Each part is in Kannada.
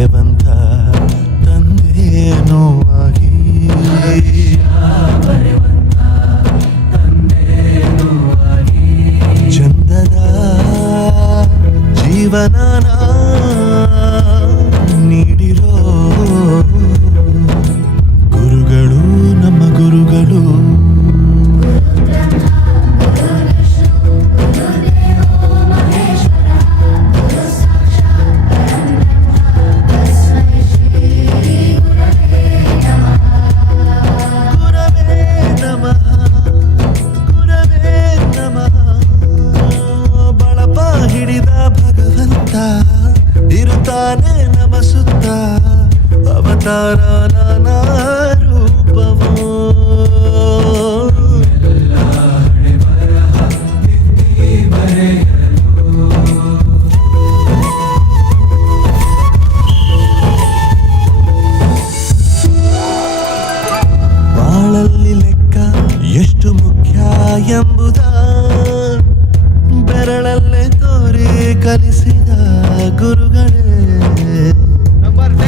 ಬರೆವಂತ ತಂದೇನೋ ಆಗಿ ಚಂದದ ಜೀವನನ ನೀಡಿರೋ ಗುರುಗಳು ನಮ್ಮ ಗುರುಗಳು. ಇರುತ್ತಾನೆ ನಮ ಸುತ್ತ ಅವತಾರ ನಾನಾ ರೂಪವೋ. ಬಾಳಲ್ಲಿ ಲೆಕ್ಕ ಎಷ್ಟು ಮುಖ್ಯ ಎಂಬುದ ಬೆರಳಲ್ಲೇ ತೋರಿ ಕಲಿಸಿದ ಗುರುಗಳೇ.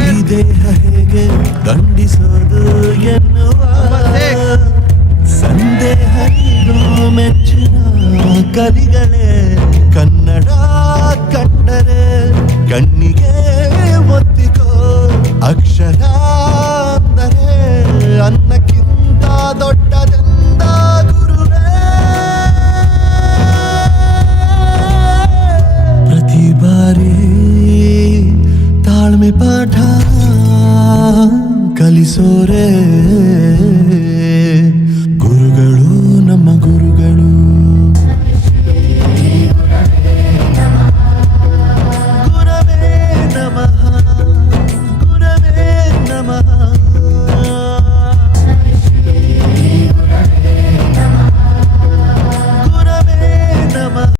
ಈ ದೇಹ ಹೇಗೆ ದಂಡಿಸೋದು ಎನ್ನುವ ಸಂದೇಹ ನೀಡು ಮೆಚ್ಚಿನ ಕಲಿಗಳೇ. ಕನ್ನಡ ಕಂಡರೆ ಕಣ್ಣಿಗೆ ಒತ್ತಿಕೋ ಅಕ್ಷರ ಅಂದರೆ ಅನ್ನಕ್ಕಿಂತ ದೊಡ್ಡದೆಂದ ಗುರುವೇ. ಪ್ರತಿ ಬಾರಿ ತಾಳ್ಮೆ ಪಾಠ ಕಲಿಸೋರೆ